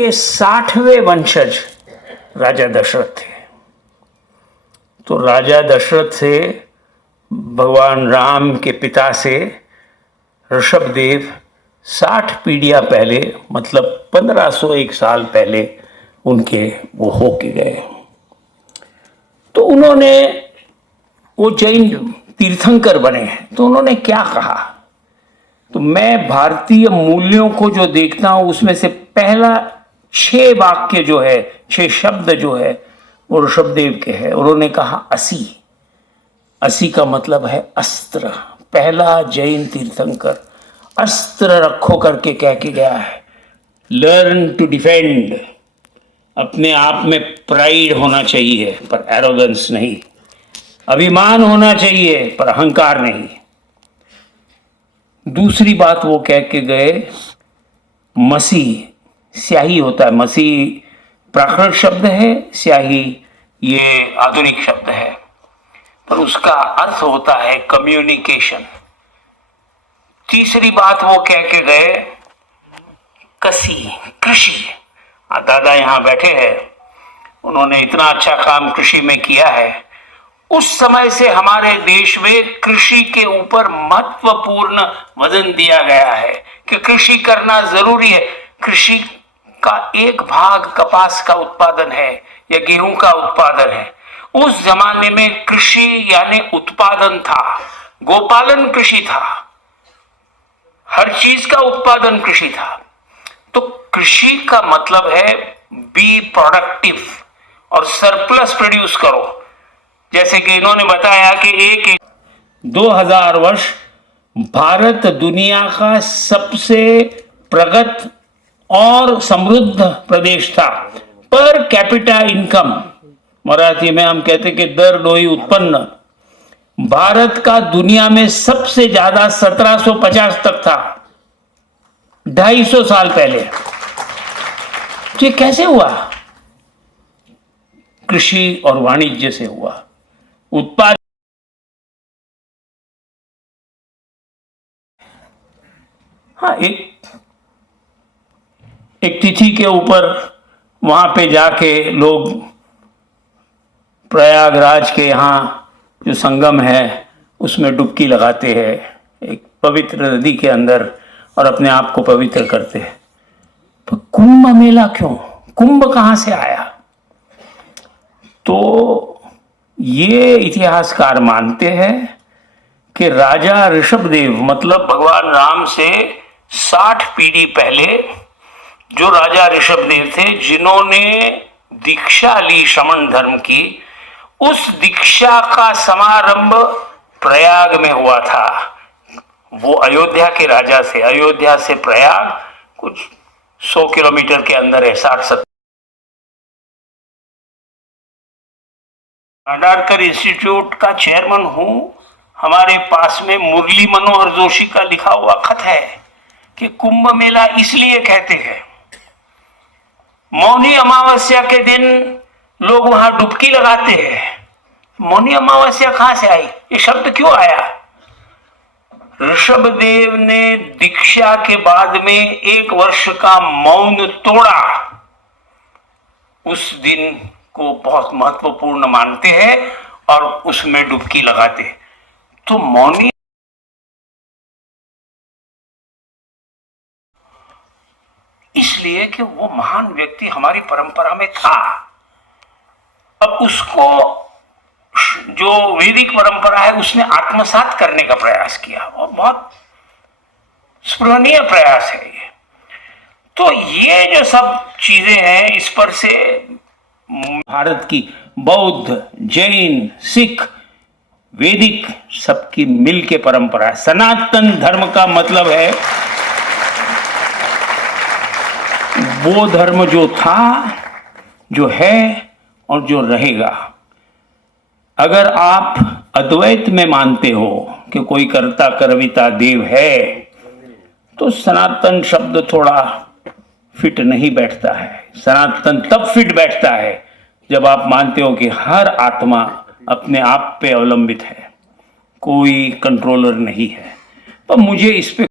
के 60वें वंशज राजा दशरथ थे। तो राजा दशरथ से भगवान राम के पिता से ऋषभदेव 60 पीढ़ियां पहले, मतलब 1501 साल पहले उनके वो होके गए। तो उन्होंने, वो जैन तीर्थंकर बने, तो उन्होंने क्या कहा? तो मैं भारतीय मूल्यों को जो देखता हूं उसमें से पहला 6 वाक्य जो है, 6 शब्द जो है वो ऋषभदेव के हैं। उन्होंने कहा असी। असी का मतलब है अस्त्र। पहला जैन तीर्थंकर अस्त्र रखो करके कह के गया है। Learn to defend. अपने आप में प्राइड होना चाहिए पर एरोगेंस नहीं, अभिमान होना चाहिए पर अहंकार नहीं। दूसरी बात वो कह के गए, मसी, स्याही होता है, मसी प्राकृत शब्द है, स्याही ये आधुनिक शब्द है, पर उसका अर्थ होता है कम्युनिकेशन। तीसरी बात वो कह के गए, कसी, कृषि। दादा यहां बैठे हैं, उन्होंने इतना अच्छा काम कृषि में किया है। उस समय से हमारे देश में कृषि के ऊपर महत्वपूर्ण वजन दिया गया है कि कृषि करना जरूरी है। कृषि का एक भाग कपास का उत्पादन है या गेहूं का उत्पादन है। उस जमाने में कृषि यानी उत्पादन था, गोपालन कृषि था, हर चीज का उत्पादन कृषि था। तो कृषि का मतलब है बी प्रोडक्टिव और सरप्लस प्रोड्यूस करो। जैसे कि इन्होंने बताया कि 2000 वर्ष भारत दुनिया का सबसे प्रगत और समृद्ध प्रदेश था। पर कैपिटा इनकम, मराठी में हम कहते कि दर डोई उत्पन्न, भारत का दुनिया में सबसे ज्यादा 1750 तक था, 250 साल पहले। तो ये कैसे हुआ? कृषि और वाणिज्य से हुआ। उत्पाद, हाँ, एक तिथि के ऊपर वहां पे जाके लोग प्रयागराज के यहाँ जो संगम है उसमें डुबकी लगाते हैं, एक पवित्र नदी के अंदर, और अपने आप को पवित्र करते हैं। तो कुंभ मेला क्यों? कुंभ कहां से आया? तो ये इतिहासकार मानते हैं कि राजा ऋषभदेव, मतलब भगवान राम से 60 पीढ़ी पहले जो राजा ऋषभदेव थे, जिन्होंने दीक्षा ली श्रमण धर्म की, उस दीक्षा का समारंभ प्रयाग में हुआ था। वो अयोध्या के राजा से, अयोध्या से प्रयाग कुछ 100 किलोमीटर के अंदर है, 60-70। नाडारकर इंस्टीट्यूट का चेयरमैन हूं। हमारे पास में मुरली मनोहर जोशी का लिखा हुआ खत है कि कुंभ मेला इसलिए कहते हैं, मौनी अमावस्या के दिन लोग वहां डुबकी लगाते हैं। मौनी अमावस्या कहां से आई? ये शब्द क्यों आया? ऋषभदेव ने दीक्षा के बाद में 1 वर्ष का मौन तोड़ा। उस दिन को बहुत महत्वपूर्ण मानते हैं और उसमें डुबकी लगाते हैं। तो मौनी इसलिए कि वो महान व्यक्ति हमारी परंपरा में था। अब उसको, जो वैदिक परंपरा है, उसने आत्मसात करने का प्रयास किया और बहुत स्पृहणीय प्रयास है ये। तो ये जो सब चीजें हैं, इस पर से भारत की बौद्ध, जैन, सिख, वैदिक सबकी मिल के परंपरा है। सनातन धर्म का मतलब है वो धर्म जो था, जो है और जो रहेगा। अगर आप अद्वैत में मानते हो कि कोई कर्ता कर्विता देव है, तो सनातन शब्द थोड़ा फिट नहीं बैठता है। सनातन तब फिट बैठता है जब आप मानते हो कि हर आत्मा अपने आप पे अवलंबित है, कोई कंट्रोलर नहीं है। पर मुझे इस पे